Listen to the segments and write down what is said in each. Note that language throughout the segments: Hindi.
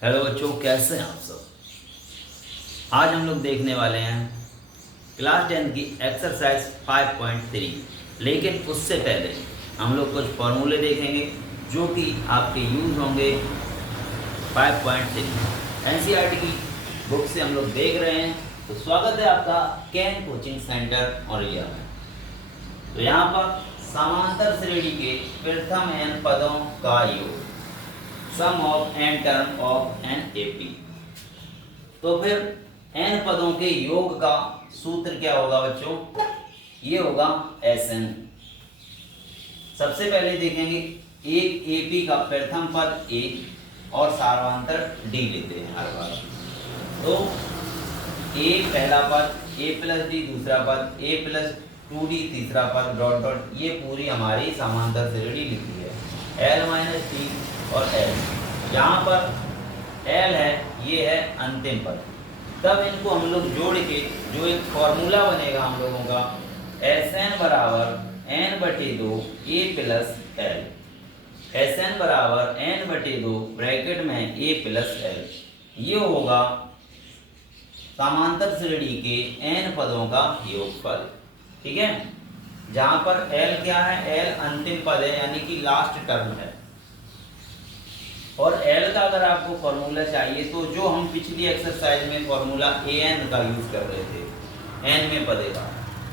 हेलो बच्चों, कैसे हैं आप सब। आज हम लोग देखने वाले हैं क्लास 10 की एक्सरसाइज 5.3। लेकिन उससे पहले हम लोग कुछ फॉर्मूले देखेंगे जो कि आपके यूज़ होंगे 5.3 एनसीईआरटी की बुक से हम लोग देख रहे हैं। तो स्वागत है आपका कैन कोचिंग सेंटर औरैया में। तो यहाँ पर समांतर श्रेणी के प्रथम n पदों का योग, sum of n term of N AP. तो फिर n पदों के योग का सूत्र क्या होगा बच्चों? ये होगा Sn। सबसे पहले देखेंगे एक एपी का प्रथम पद a और सार्वधातुक d लेते हैं हर बार। तो a पहला पद, a प्लस d दूसरा पद, a प्लस 2d तीसरा पद, डॉट डॉट, ये पूरी हमारी समांतर श्रेणी लिखी है। l माइनस टी और l, यहाँ पर l है, ये है अंतिम पद। तब इनको हम लोग जोड़ के जो एक फॉर्मूला बनेगा हम लोगों का, Sn बराबर n/2 a plus l। Sn बराबर n/2 ब्रैकेट में a प्लस l, ये होगा समांतर श्रेणी के n पदों का योगफल। ठीक है, जहां पर l क्या है? l अंतिम पद है, यानी कि लास्ट टर्म है। और l का अगर आपको फॉर्मूला चाहिए तो जो हम पिछली एक्सरसाइज में फॉर्मूला an का यूज कर रहे थे, n में पदे का,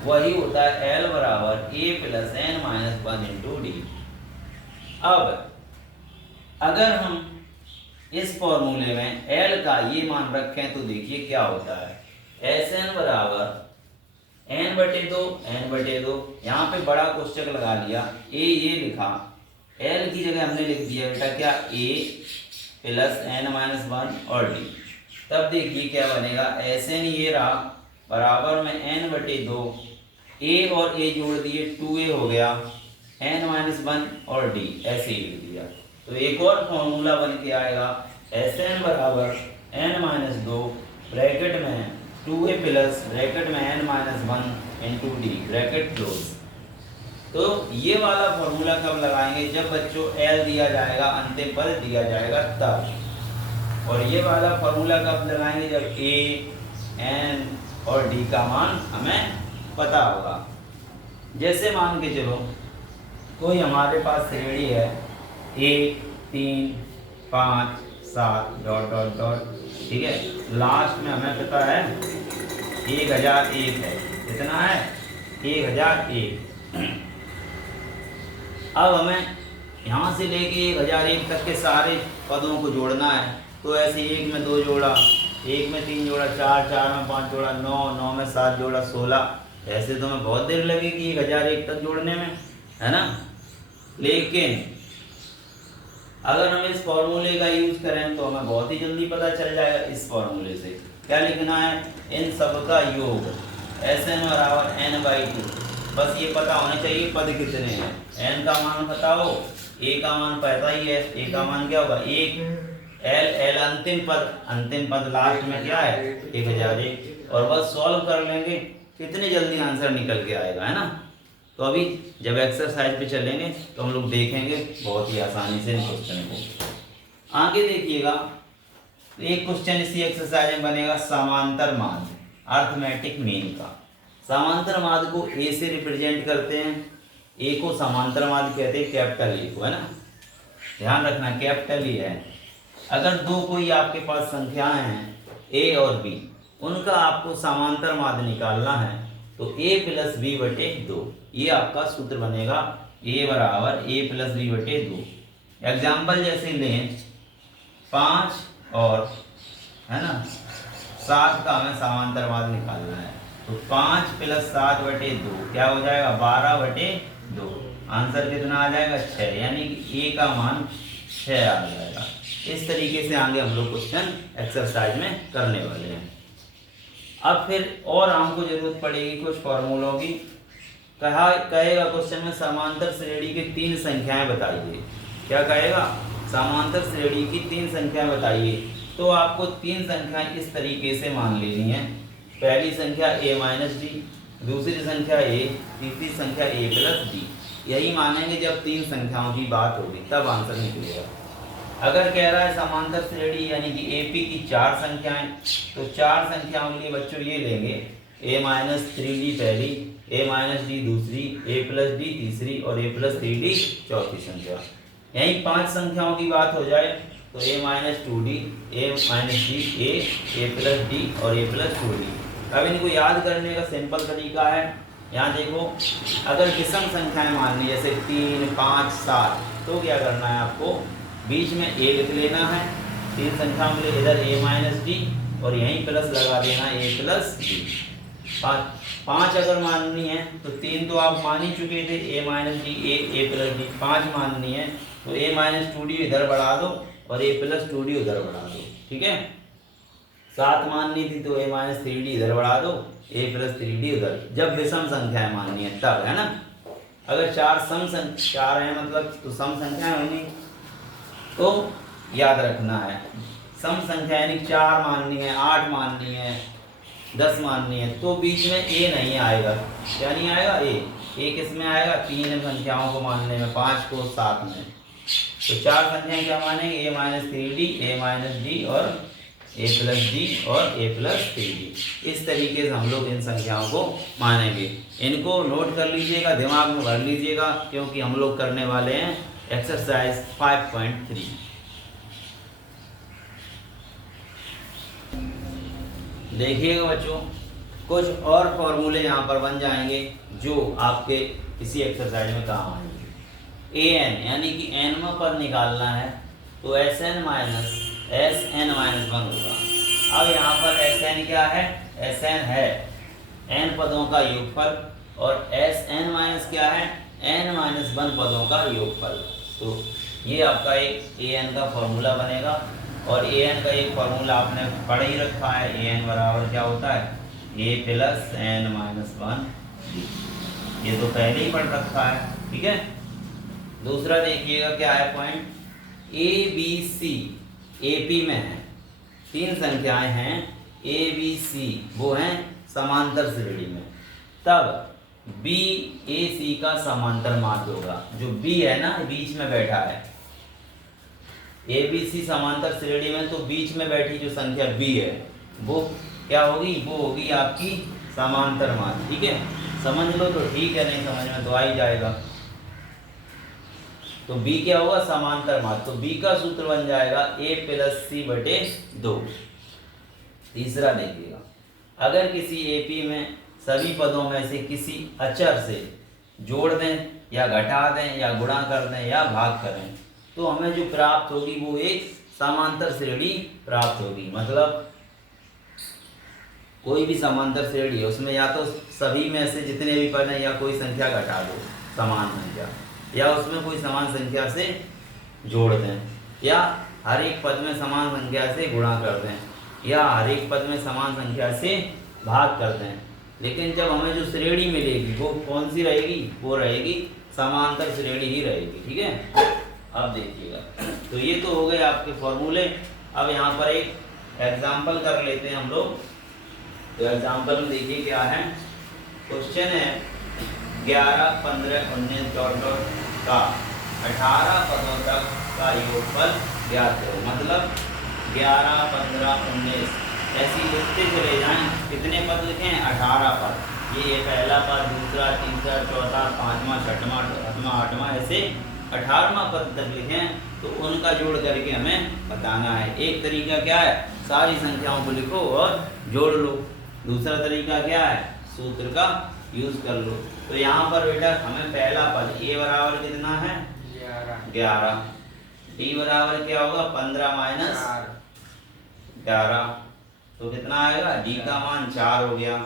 वही होता है l बराबर a plus n minus 1 into D. अब अगर हम इस फॉर्मूले में l का ये मान रखें तो देखिए क्या होता है। Sn बराबर n/2 यहाँ पे बड़ा क्वेश्चन लगा लिया, a ये लिखा, l की जगह हमने लिख दिया बेटा क्या, a प्लस n माइनस 1 और d। तब देखिए क्या बनेगा, Sn ये रहा बराबर में n/2, a और a जोड़ दिए 2a हो गया, n माइनस 1 और d ऐसे ही लिख दिया। तो एक और फॉर्मूला बन के आएगा, Sn बराबर n माइनस 2 ब्रैकेट में 2a प्लस ब्रैकेट में n minus 1 into D bracket close. तो ये वाला फॉर्मूला कब लगाएंगे? जब बच्चों l दिया जाएगा, अंतिम पद दिया जाएगा तब। और ये वाला फॉर्मूला कब लगाएंगे? जब a, n और d का मान हमें पता होगा। जैसे मान के चलो कोई हमारे पास श्रेणी है 1 3 5 7 डॉट डॉट डॉट, ठीक है, लास्ट में हमें पता है 1001 है। कितना है? 1001। अब हमें यहाँ से लेके 1001 तक के सारे पदों को जोड़ना है। तो ऐसे 1 में 2 जोड़ा, 1 में 3 जोड़ा, 4 में 5 जोड़ा, 9 में 7 जोड़ा, 16। ऐसे तो हमें बहुत देर लगेगी 1001 तक जोड़ने में, है ना। लेकिन अगर हम इस फॉर्मूले का यूज करें तो हमें बहुत ही जल्दी पता चल जाएगा। इस फॉर्मूले से क्या लिखना है? इन सब का योग Sn बराबर n/2। बस ये पता होना चाहिए पद कितने हैं। n का मान पता हो, a का मान पता ही है, a का मान क्या होगा 1, l अंतिम पद लास्ट में क्या है 1001। और बस सॉल्व कर लेंगे, कितनी जल्दी आंसर निकल के आएगा, है ना। तो अभी जब एक्सरसाइज पे चलेंगे तो हम लोग देखेंगे बहुत ही आसानी से इन क्वेश्चन को। आगे देखिएगा, एक क्वेश्चन इसी एक्सरसाइज में बनेगा समांतर माध्य, अर्थमेटिक मीन का। समांतर माध्य को a से रिप्रेजेंट करते हैं। a को समांतर माध्य कहते हैं, कैपिटल A को, है ना, ध्यान रखना कैपिटल A है। अगर दो कोई आपके पास संख्याएं हैं a और b, उनका आपको समांतर माध्य निकालना है तो a प्लस b/2, ये आपका सूत्र बनेगा। a बराबर a प्लस b/2। एग्जाम्पल जैसे लें 5 और, है ना, 7 का हमें समांतर माध्य निकालना है। तो 5 प्लस 7/2 क्या हो जाएगा? 12/2। आंसर कितना आ जाएगा? 6, यानी कि a का मान 6 आ जाएगा। इस तरीके से आगे हम लोग क्वेश्चन एक्सरसाइज में करने वाले हैं। अब फिर और हमको जरूरत पड़ेगी कुछ फॉर्मूलों की। कहेगा क्वेश्चन में समांतर श्रेणी की 3 संख्याएं बताइए। क्या कहेगा? समांतर श्रेणी की 3 संख्याएं बताइए। तो आपको 3 संख्याएं इस तरीके से मान लेनी है। पहली संख्या a माइनस डी, दूसरी संख्या a, तीसरी संख्या a प्लस डी। यही मानेंगे जब 3 संख्याओं की बात होगी, तब आंसर निकलेगा। अगर कह रहा है समांतर श्रेणी यानी कि एपी की 4 संख्याएं, तो 4 संख्याओं के लिए बच्चों ये लेंगे a माइनस 3d पहली, a माइनस डी दूसरी, a प्लस डी तीसरी और a प्लस 3d चौथी संख्या। यहीं 5 संख्याओं की बात हो जाए तो a minus 2d, a minus D, a plus D और a प्लस 2d। अब इनको याद करने का सिंपल तरीका है, यहाँ देखो, अगर विषम संख्याएं माननी जैसे 3, 5, 7, तो क्या करना है आपको, बीच में a लिख लेना है, 3 संख्याओं के लिए इधर a माइनस डी और यहीं प्लस लगा देना a प्लस डी। 5 अगर माननी है तो 3 तो आप मान ही चुके थे, a minus D, a plus D. 5 माननी है तो a माइनस 2d इधर बढ़ा दो और a प्लस 2d उधर बढ़ा दो, ठीक है। 7 माननी थी तो a माइनस 3d इधर बढ़ा दो, a प्लस 3d उधर, जब विषम संख्याएं माननी है तब, है ना। अगर 4 है मतलब तो सम संख्याएं होंगी, तो याद रखना है सम संख्या यानी 4 माननी है, 8 माननी है, 10 माननी है, तो बीच में a नहीं आएगा। क्या नहीं आएगा? a किस में आएगा? 3 संख्याओं को मानने में, 5 को 7 में। तो 4 संख्याएं क्या मानेंगे? a minus 3d, a minus D और a प्लस डी और a प्लस 3d। इस तरीके से हम लोग इन संख्याओं को मानेंगे। इनको नोट कर लीजिएगा, दिमाग में भर लीजिएगा, क्योंकि हम लोग करने वाले हैं एक्सरसाइज 5.3। देखिएगा बच्चों, कुछ और फॉर्मूले यहाँ पर बन जाएंगे जो आपके इसी एक्सरसाइज में काम आएंगे। an यानी कि nवां पद निकालना है तो sn माइनस sn माइनस 1 होगा। अब यहाँ पर sn क्या है? sn है n पदों का योगफल और sn माइनस क्या है? n माइनस 1 पदों का योगफल। तो ये आपका एक an का फॉर्मूला बनेगा और an का एक फॉर्मूला आपने पढ़ ही रखा है, an बराबर क्या होता है? a प्लस n माइनस 1, ये तो पहले ही पढ़ रखा है, ठीक है। दूसरा देखिएगा क्या है point, a b c AP में है, 3 संख्याएं हैं a b c, वो हैं समांतर श्रेणी में, तब b a c का समांतर माध्य होगा। जो b है ना, बीच में बैठा है, a b c समांतर श्रेणी में, तो बीच में बैठी जो संख्या b है वो क्या होगी? वो होगी आपकी समांतर माध्य, ठीक है। समझ लो तो ठीक है, नहीं समझ में तो आ ही जाएगा। तो b क्या होगा? समांतर माध्य। तो b का सूत्र बन जाएगा a प्लस c बटे 2। तीसरा देखिएगा, अगर किसी AP में सभी पदों में से किसी अचर से जोड़ दें या घटा दें या गुणा कर दें या भाग करें, तो हमें जो प्राप्त होगी वो एक समांतर श्रेणी प्राप्त होगी। मतलब कोई भी समांतर श्रेणी है, उसमें या तो सभी में से जितने भी पद हैं या कोई संख्या घटा दो समान संख्या, या उसमें कोई समान संख्या से जोड़ दें, या हर एक पद में समान संख्या से गुणा कर दें, या हर एक पद में समान संख्या से भाग कर दें। लेकिन जब हमें जो श्रेणी मिलेगी वो कौन सी रहेगी? वो रहेगी समांतर श्रेणी ही रहेगी, ठीक है। अब देखिएगा, तो ये तो हो गए आपके फॉर्मूले। अब यहाँ पर एक एग्जाम्पल कर लेते हैं हम लोग। तो एग्जाम्पल में देखिए क्या है, क्वेश्चन है 11, 15, 19 का 18 पदों तक का योगफल ज्ञात करो। मतलब 11, 15, 19 ऐसी लिखते चले जाएं। कितने पद लिखें? 18 पद। ये पहला पद, दूसरा, तीसरा, चौथा, 5वां, 6वां, 7वां, 8वां, ऐसे 18वां पद तक लिखें, तो उनका जोड़ करके हमें बताना है। एक तरीका क्या है? सारी संख्याओं को लिखो और जोड़ लो। दूसरा तरीका क्या है? सूत्र का यूज कर लो। तो यहाँ पर बेटा हमें पहला पद a बराबर कितना है? 11। d बराबर क्या होगा? 15 माइनस 11, तो कितना आएगा? d का मान 4 हो गया।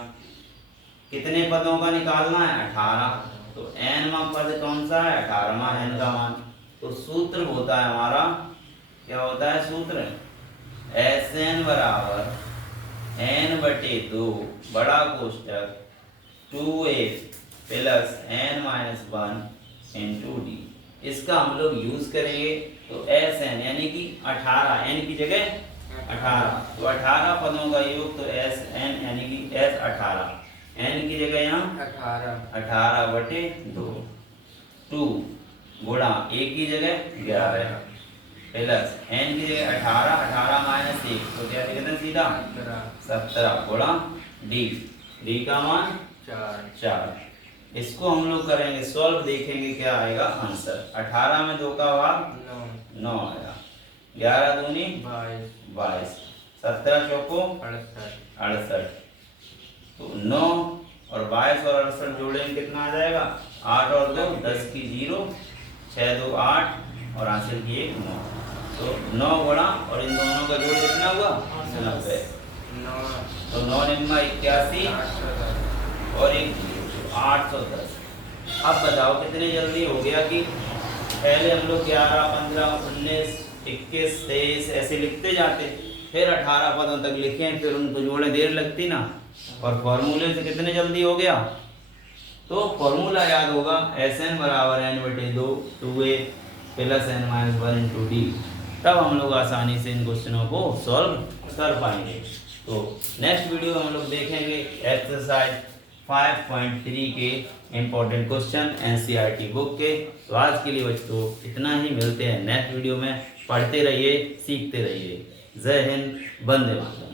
कितने पदों का निकालना है? 18। तो n-वां पद कौन सा है? 18वां, n का मान। तो सूत्र होता है हमारा, क्या होता है सूत्र? Sn बराबर n बटे 2 बड़ा कोष्टक 2a plus n minus 1 into D. इसका हम लोग यूज करेंगे। तो Sn यानी कि 18, n की जगह 18, तो 18 पदों का योग, तो Sn यानी कि S 18, n की जगह यहाँ 18 बटे 2 गुणा a की जगह 11। प्लस n की जगह 18, 18 माइनस 1 तो क्या लिखते हैं सीधा 17 गुणा d, d का मान 4। इसको हम लोग करेंगे सॉल्व, देखेंगे क्या आएगा आंसर। 18 में 2 का भाग 9 आएगा, 11 दूनी 22, 17 चौको 68, तो 9 और 22 और 68 जोड़ेंगे कितना आ जाएगा 8 और 2 10 की 0, 6 2 8 और हासिल की 1 9, तो 9 गुणा और इन दोनों का जोड़ कितना हुआ 90, तो 9 निम्मा 81 और 1 810। अब बताओ कितने जल्दी हो गया कि पहले हम लोग 11 15 19 21 23 ऐसे लिखते जाते, फिर 18 पदों तक लिखे, फिर उनको जोड़े देर लगती ना, और फॉर्मूले से कितने जल्दी हो गया। तो फॉर्मूला याद होगा Sn बराबर n/2 2a plus n - 1 × d, तब हम लोग आसानी से इन क्वेश्चनों को सॉल्व कर पाएंगे। तो नेक्स्ट वीडियो में हम लोग देखेंगे एक्सरसाइज 5.3 के इम्पोर्टेंट क्वेश्चन NCERT बुक के। तो आज के लिए बच्चों इतना ही, मिलते हैं नेक्स्ट वीडियो में। पढ़ते रहिए, सीखते रहिए। जय हिंद, वंदे मातरम।